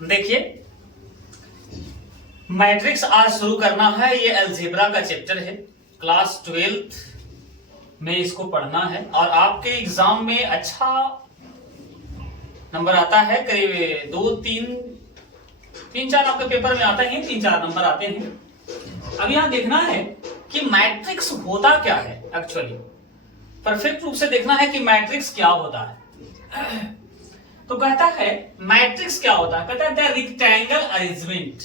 देखिए, मैट्रिक्स आज शुरू करना है। ये अलजेब्रा का चैप्टर है, क्लास 12th में इसको पढ़ना है और आपके एग्जाम में अच्छा नंबर आता है। करीब 2-3-4 आपके पेपर में आते हैं, 3-4 नंबर आते हैं। अब यहां देखना है कि मैट्रिक्स होता क्या है। एक्चुअली परफेक्ट रूप से देखना है कि मैट्रिक्स क्या होता है। तो कहता है मैट्रिक्स क्या होता है, कहता है द रेक्टेंगल अरेंजमेंट।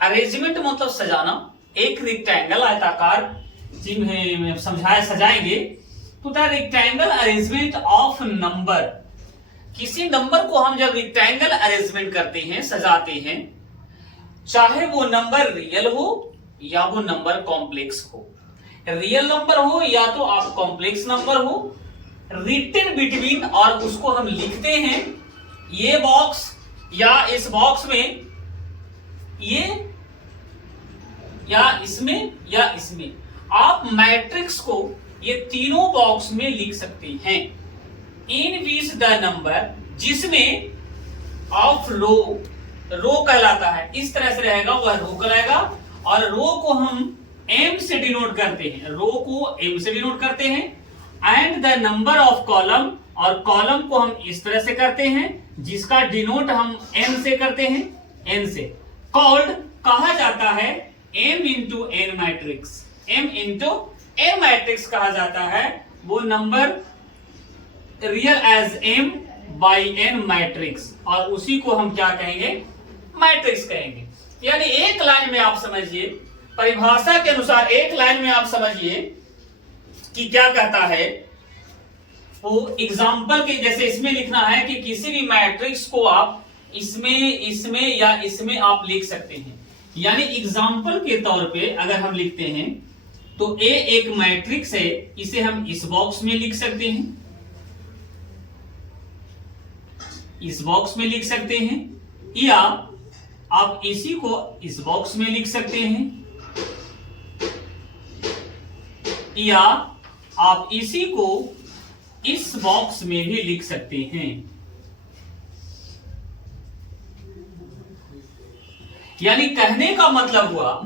अरेंजमेंट मतलब सजाना। एक रेक्टेंगल आयताकार जिन्हें सजाएंगे तो the rectangle arrangement of number. किसी नंबर को हम जब रेक्टेंगल अरेंजमेंट करते हैं, सजाते हैं, चाहे वो नंबर रियल हो या वो नंबर कॉम्प्लेक्स हो, रियल नंबर हो या तो आप कॉम्प्लेक्स नंबर हो, रिटन बिटवीन, और उसको हम लिखते हैं ये बॉक्स या इस बॉक्स में, ये या इसमें या इसमें। आप मैट्रिक्स को ये तीनों बॉक्स में लिख सकते हैं। इन विच द नंबर, जिसमें ऑफ रो, रो कहलाता है, इस तरह से रहेगा वह रो कहलाएगा। और रो को हम एम से डिनोट करते हैं, रो को एम से डिनोट करते हैं। And the number of column, और कॉलम को हम इस तरह से करते हैं जिसका डिनोट हम एन से करते हैं, एन से। कॉल्ड कहा जाता है M into N matrix. M into N matrix कहा जाता है वो number real as M by N matrix, और उसी को हम क्या कहेंगे, मैट्रिक्स कहेंगे। यानी एक लाइन में आप समझिए, परिभाषा के अनुसार एक लाइन में आप समझिए कि क्या कहता है। वो एग्जाम्पल के जैसे इसमें लिखना है कि किसी भी मैट्रिक्स को आप इसमें, इसमें या इसमें आप लिख सकते हैं। यानी एग्जाम्पल के तौर पे अगर हम लिखते हैं तो ए एक मैट्रिक्स है, इसे हम इस बॉक्स में लिख सकते हैं, इस बॉक्स में लिख सकते हैं, या आप इसी को इस बॉक्स में लिख सकते हैं, या आप इसी को इस बॉक्स में भी लिख सकते हैं। यानी कहने का मतलब हुआ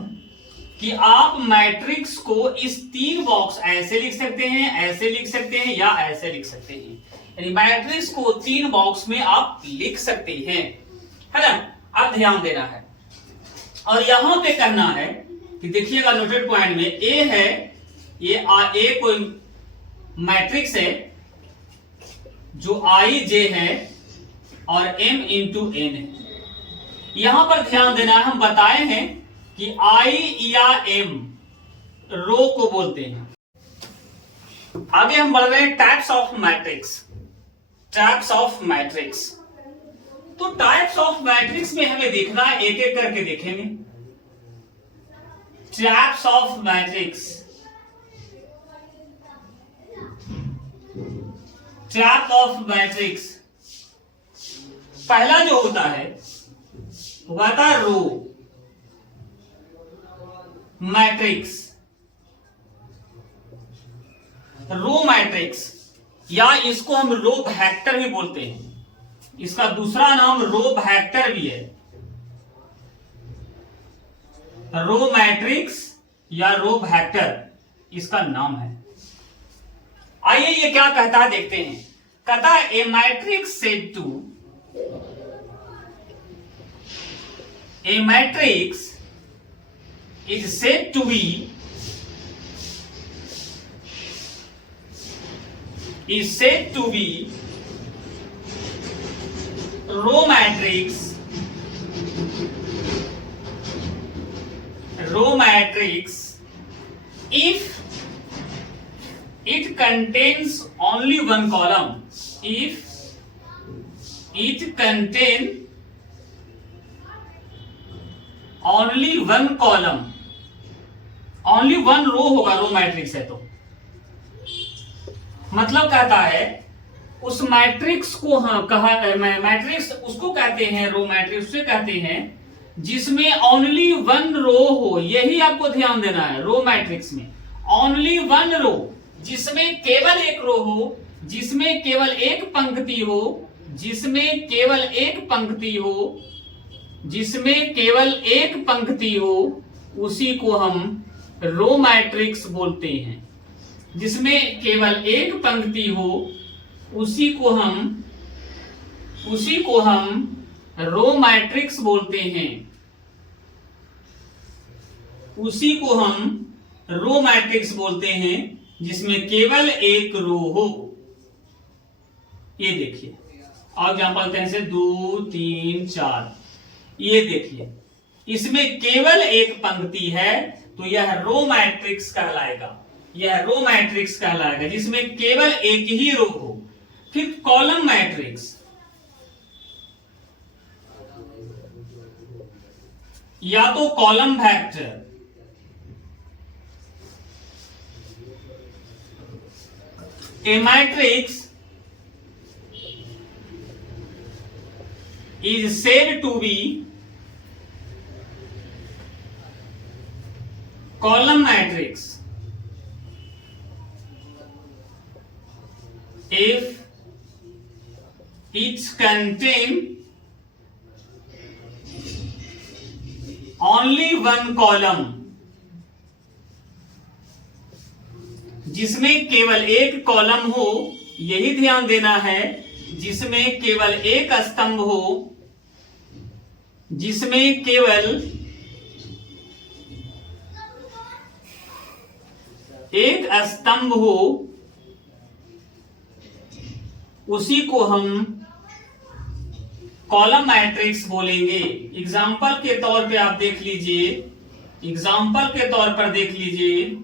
कि आप मैट्रिक्स को इस तीन बॉक्स, ऐसे लिख सकते हैं, ऐसे लिख सकते हैं या ऐसे लिख सकते हैं। यानी मैट्रिक्स को तीन बॉक्स में आप लिख सकते हैं, है ना। अब ध्यान देना है और यहां पे करना है कि देखिएगा नोटेड पॉइंट में ए है, ये ए कोई मैट्रिक्स है जो आई जे है और एम इंटू एन है। यहां पर ध्यान देना है, हम बताए हैं कि आई या एम रो को बोलते हैं। आगे हम बढ़ रहे हैं types of matrix. Types of matrix, तो टाइप्स ऑफ मैट्रिक्स में हमें देखना है, एक एक करके देखेंगे। Types of matrix, type of matrix. पहला जो होता है वो आता है रो मैट्रिक्स। रो मैट्रिक्स या इसको हम रो वेक्टर भी बोलते हैं, इसका दूसरा नाम रो वेक्टर भी है। रो मैट्रिक्स या रो वेक्टर इसका नाम है। आइए ये क्या कहता है देखते हैं। कहता है a matrix said to, a matrix is said to be, is said to be row matrix if it contains only one column, if it contain only one column, only one row होगा, row matrix है तो मतलब कहता है उस matrix को, हाँ कहा मैट्रिक्स उसको कहते हैं, रो मैट्रिक्स से कहते हैं जिसमें ओनली वन रो हो। यही आपको ध्यान देना है, रो मैट्रिक्स में ओनली वन रो, जिसमें केवल एक रो हो, जिसमें केवल एक पंक्ति हो, जिसमें केवल एक पंक्ति हो, जिसमें केवल एक पंक्ति हो उसी को हम रो मैट्रिक्स बोलते हैं। जिसमें केवल एक पंक्ति हो उसी को हम रो मैट्रिक्स बोलते हैं। उसी को हम रो मैट्रिक्स बोलते हैं जिसमें केवल एक रो हो। ये देखिए, और एग्जांपल हैं से 2 3 4। ये देखिए, इसमें केवल एक पंक्ति है तो यह रो मैट्रिक्स कहलाएगा। यह रो मैट्रिक्स कहलाएगा जिसमें केवल एक ही रो हो। फिर कॉलम मैट्रिक्स, या तो column vector, A matrix is said to be column matrix if it contains only one column। जिसमें केवल एक कॉलम हो, यही ध्यान देना है, जिसमें केवल एक स्तंभ हो, जिसमें केवल एक स्तंभ हो, उसी को हम कॉलम मैट्रिक्स बोलेंगे। एग्जाम्पल के तौर पे आप देख लीजिए, एग्जाम्पल के तौर पर देख लीजिए,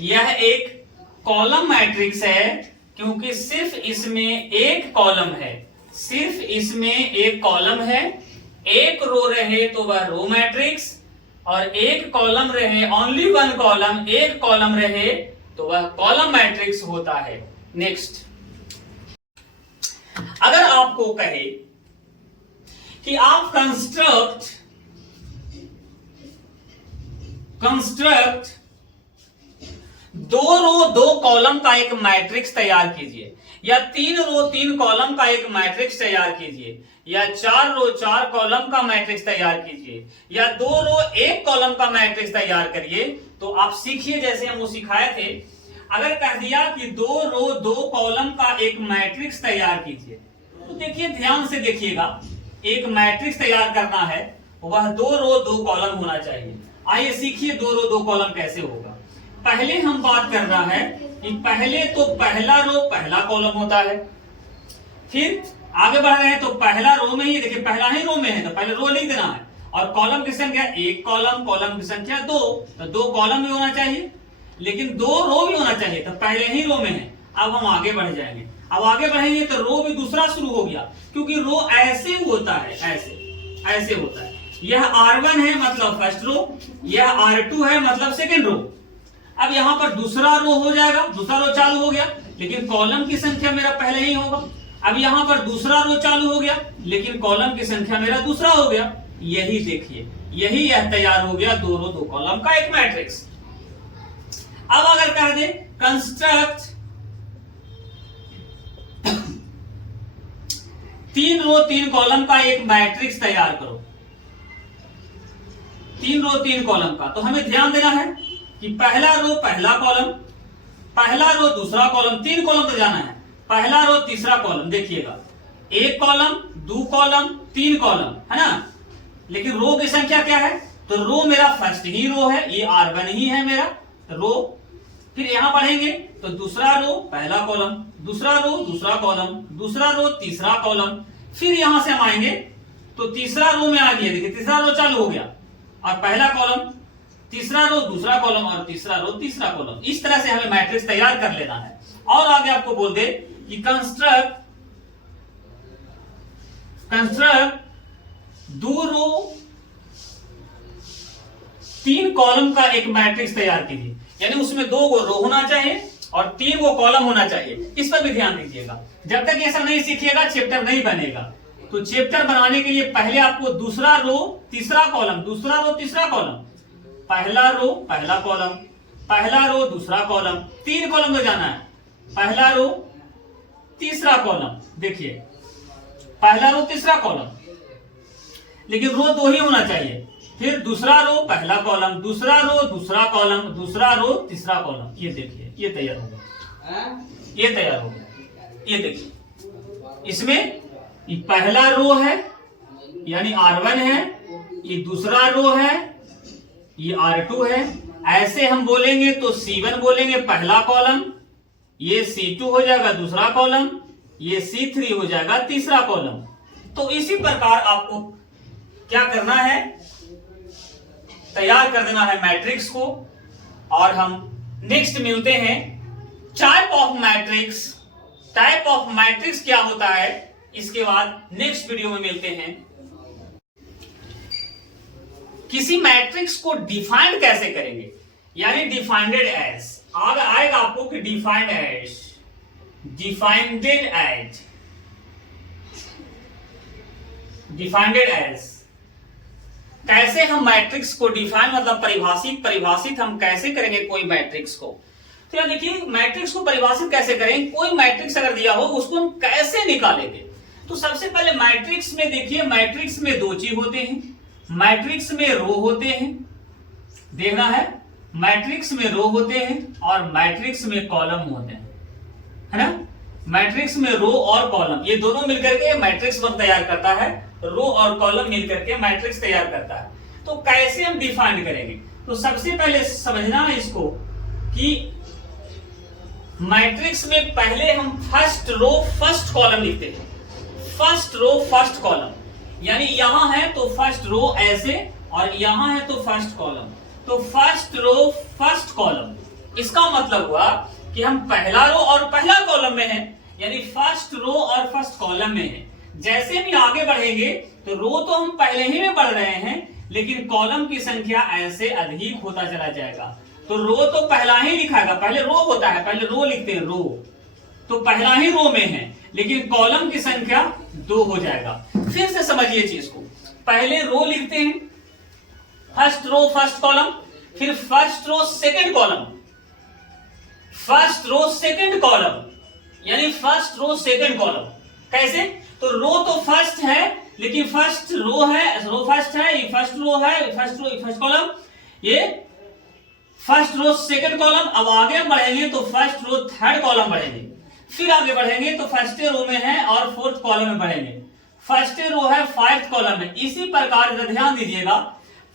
यह एक कॉलम मैट्रिक्स है क्योंकि सिर्फ इसमें एक कॉलम है। सिर्फ इसमें एक कॉलम है। एक रो रहे तो वह रो मैट्रिक्स, और एक कॉलम रहे, ओनली वन कॉलम, एक कॉलम रहे तो वह कॉलम मैट्रिक्स होता है। नेक्स्ट, अगर आपको कहे कि आप कंस्ट्रक्ट 2 रो 2 कॉलम का एक मैट्रिक्स तैयार कीजिए, या 3 रो 3 कॉलम का एक मैट्रिक्स तैयार कीजिए, या 4 रो 4 कॉलम का मैट्रिक्स तैयार कीजिए, या 2 रो 1 कॉलम का मैट्रिक्स तैयार करिए, तो आप सीखिए जैसे हम वो सिखाए थे। अगर कह दिया कि 2 रो 2 कॉलम का एक मैट्रिक्स तैयार कीजिए, तो देखिए, ध्यान से देखिएगा, एक मैट्रिक्स तैयार करना है, वह 2 रो 2 कॉलम होना चाहिए। आइए सीखिए 2 रो 2 कॉलम कैसे होगा। पहले हम बात कर रहा है कि पहले तो पहला रो पहला कॉलम होता है। फिर आगे बढ़ रहे हैं तो पहला रो में ही, देखिए पहला ही रो में है तो पहले रो लिख देना है, और कॉलम की संख्या 1 कॉलम, कॉलम की संख्या 2, तो 2 कॉलम भी होना चाहिए, लेकिन 2 रो भी होना चाहिए, तो पहले ही रो में है। अब हम आगे बढ़ जाएंगे, अब आगे बढ़ेंगे तो रो भी दूसरा शुरू हो गया, क्योंकि रो ऐसे होता है, ऐसे होता है। यह R1 है मतलब फर्स्ट रो, यह R2 है मतलब सेकंड रो। अब यहां पर दूसरा रो हो जाएगा, दूसरा रो चालू हो गया, लेकिन कॉलम की संख्या मेरा पहले ही होगा। अब यहां पर दूसरा रो चालू हो गया, लेकिन कॉलम की संख्या मेरा दूसरा हो गया। यही देखिए, यही यह तैयार हो गया 2 रो 2 कॉलम का एक मैट्रिक्स। अब अगर कह दे कंस्ट्रक्ट 3 रो 3 कॉलम का एक मैट्रिक्स तैयार करो, 3 रो 3 कॉलम का, तो हमें ध्यान देना है कि पहला रो पहला कॉलम, पहला रो दूसरा कॉलम, 3 कॉलम तो जाना है, पहला रो तीसरा कॉलम। देखिएगा 1 कॉलम 2 कॉलम 3 कॉलम है ना, लेकिन रो की संख्या क्या है, तो रो मेरा फर्स्ट ही रो है, ये R1 ही है मेरा रो। फिर यहां बढ़ेंगे तो दूसरा रो पहला कॉलम, दूसरा रो दूसरा कॉलम, दूसरा रो तीसरा कॉलम। फिर यहां से हम आएंगे तो तीसरा रो में आ गया, देखिए तीसरा रो चालू हो गया, और पहला कॉलम, तीसरा रो दूसरा कॉलम, और तीसरा रो तीसरा कॉलम। इस तरह से हमें मैट्रिक्स तैयार कर लेना है। और आगे आपको बोल दे कि कंस्ट्रक्ट 2 रो 3 कॉलम का एक मैट्रिक्स तैयार कीजिए, यानी उसमें 2 रो होना चाहिए और 3 कॉलम होना चाहिए। इस पर भी ध्यान दीजिएगा, जब तक ये सब नहीं सीखिएगा चैप्टर नहीं बनेगा। तो चैप्टर बनाने के लिए पहले आपको दूसरा रो तीसरा कॉलम, दूसरा रो तीसरा कॉलम, पहला रो पहला कॉलम, पहला रो दूसरा कॉलम, 3 कॉलम में जाना है, पहला रो तीसरा कॉलम। देखिए पहला रो तीसरा कॉलम, लेकिन रो 2 ही होना चाहिए। फिर दूसरा रो पहला कॉलम, दूसरा रो दूसरा कॉलम, दूसरा रो तीसरा कॉलम। ये देखिए ये तैयार हो गया, ये तैयार हो गया। ये देखिए इसमें ये पहला रो है यानी R1 है, ये दूसरा रो है ये R2 है। ऐसे हम बोलेंगे तो C1 बोलेंगे पहला कॉलम, ये C2 हो जाएगा दूसरा कॉलम, ये C3 हो जाएगा तीसरा कॉलम। तो इसी प्रकार आपको क्या करना है, तैयार कर देना है मैट्रिक्स को। और हम नेक्स्ट मिलते हैं टाइप ऑफ मैट्रिक्स क्या होता है, इसके बाद नेक्स्ट वीडियो में मिलते हैं। किसी मैट्रिक्स को डिफाइंड कैसे करेंगे, यानी डिफाइंडेड एज आएगा आपको कि डिफाइंडेड एज कैसे हम मैट्रिक्स को डिफाइन मतलब परिभाषित हम कैसे करेंगे कोई मैट्रिक्स को। तो यार देखिए मैट्रिक्स को परिभाषित कैसे करें, कोई मैट्रिक्स अगर दिया हो उसको हम कैसे निकालेंगे। तो सबसे पहले मैट्रिक्स में देखिए, मैट्रिक्स में 2 चीज होते हैं, मैट्रिक्स में रो होते हैं, देखना है मैट्रिक्स में रो होते हैं और मैट्रिक्स में कॉलम होते हैं, है ना। मैट्रिक्स में रो और कॉलम ये दोनों मिलकर के मैट्रिक्स वर्क तैयार करता है, रो और कॉलम मिलकर के मैट्रिक्स तैयार करता है। तो कैसे हम डिफाइन करेंगे, तो सबसे पहले समझना है इसको कि मैट्रिक्स में पहले हम फर्स्ट रो फर्स्ट कॉलम लिखते हैं, फर्स्ट रो फर्स्ट कॉलम, यानी यहां है तो फर्स्ट रो ऐसे और यहां है तो फर्स्ट कॉलम, तो फर्स्ट रो फर्स्ट कॉलम। इसका मतलब हुआ कि हम पहला रो और पहला कॉलम में हैं, यानी फर्स्ट रो और फर्स्ट कॉलम में हैं। जैसे भी आगे बढ़ेंगे तो रो तो हम पहले ही में बढ़ रहे हैं, लेकिन कॉलम की संख्या ऐसे अधिक होता चला जाएगा। तो रो तो पहला ही लिखाएगा, पहले रो होता है, पहले रो लिखते हैं, रो तो पहला ही रो में है, लेकिन कॉलम की संख्या 2 हो जाएगा। फिर से समझिए चीज को, पहले रो लिखते हैं फर्स्ट रो फर्स्ट कॉलम, फिर first row second column, first row second column, यानी फर्स्ट रो सेकंड कॉलम। कैसे, तो रो तो फर्स्ट है, लेकिन फर्स्ट रो है, रो फर्स्ट है, ये फर्स्ट रो है, फर्स्ट रो फर्स्ट कॉलम, ये फर्स्ट रो सेकंड कॉलम। अब आगे बढ़ेंगे तो फर्स्ट रो थर्ड कॉलम बढ़ेंगे, फिर आगे बढ़ेंगे तो फर्स्ट रो में है और फोर्थ कॉलम में बढ़ेंगे, फर्स्ट रो है फाइव्थ कॉलम में। इसी प्रकार से ध्यान दीजिएगा,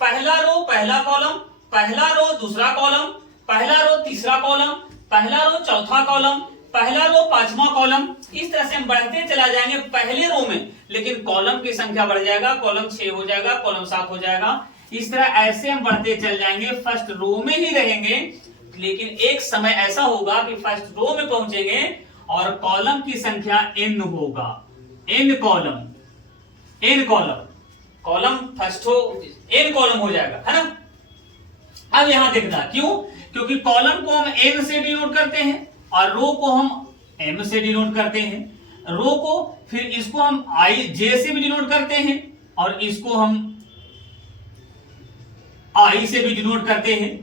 पहला रो पहला कॉलम, पहला रो दूसरा कॉलम, पहला रो तीसरा कॉलम, पहला रो चौथा कॉलम, पहला रो पांचवा कॉलम। इस तरह से हम बढ़ते चला जाएंगे पहले रो में, लेकिन कॉलम की संख्या बढ़ जाएगा, कॉलम 6 हो जाएगा, कॉलम 7 हो जाएगा। इस तरह ऐसे हम बढ़ते चल जाएंगे, फर्स्ट रो में ही रहेंगे, लेकिन एक समय ऐसा होगा कि फर्स्ट रो में पहुंचेंगे और कॉलम की संख्या n होगा, n कॉलम, कॉलम फर्स्ट हो n कॉलम हो जाएगा, है ना। अब यहां देखना क्यों, क्योंकि कॉलम को हम n से डिनोट करते हैं और रो को हम m से डिनोट करते हैं, रो को फिर इसको हम j से भी डिनोट करते हैं और इसको हम I से भी डिनोट करते हैं।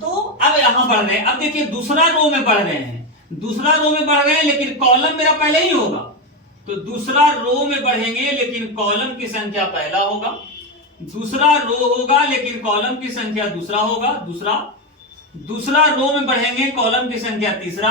तो अब यहां बढ़ रहे हैं, अब देखिए दूसरा रो में बढ़ रहे हैं, दूसरा रो में बढ़ रहे हैं, लेकिन कॉलम मेरा पहले ही होगा, तो दूसरा रो में बढ़ेंगे लेकिन कॉलम की संख्या पहला होगा, दूसरा रो होगा लेकिन कॉलम की संख्या दूसरा होगा, दूसरा रो में बढ़ेंगे, कॉलम की संख्या तीसरा,